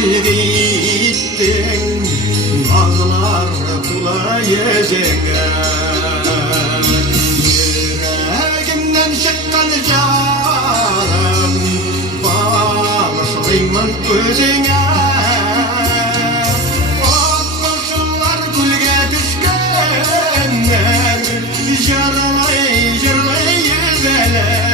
gittin Ağlar tula yüzüne Yüreğimden çıkan canım Bağışlayman özüne Otmuşlar gülge düşkenler Jırlay jırlay yüzeler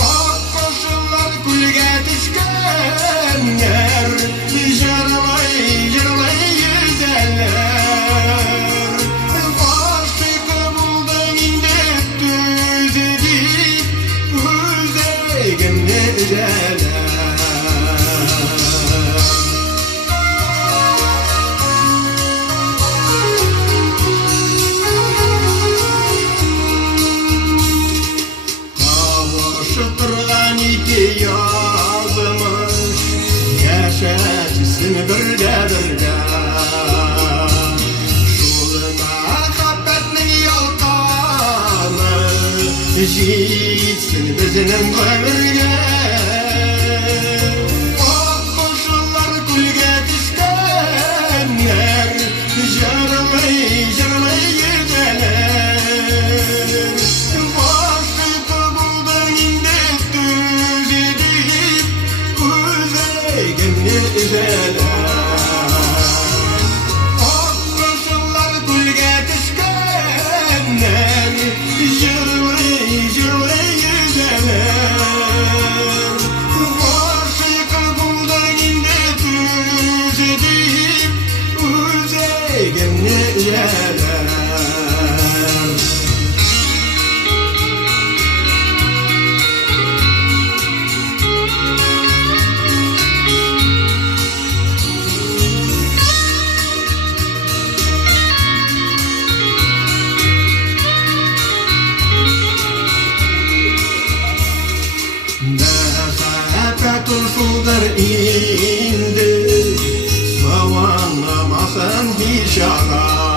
Akkoşullar gülge düşkenler Jırlay jırlay yüzeler Aşıkı buldun indi düz edip Üzegin yüzeler Şıtırgan iki yazmış Yaşasın birde birde Şul muhabbetinin yalkanı Jitsin bizinin ömürge Akkoşullar gülge düşkenler Jırlay jırlay yüzeler Akkoşullar gülge düşkenler Jırlay jırlay yüzeler Aşıkı buldun indi düz edip Üzegin yüzeler Tutuldur indi Savanlamasan hiç ara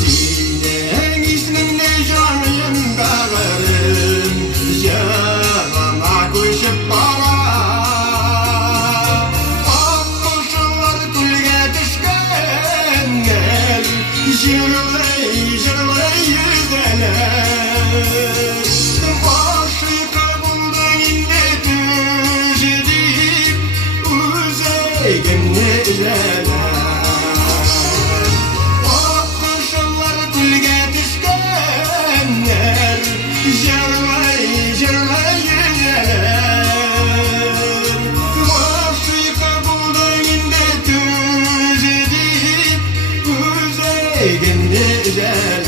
Senin isminle canım bağırım Yarama koşup para Akkoşullar gülge düşkenler Jırlay jırlay yüzeler Akkoşullar gülge düşkenler Jırlay jırlay yüzeler Aşıkı buldun indi düz edip Üzegin yüzeler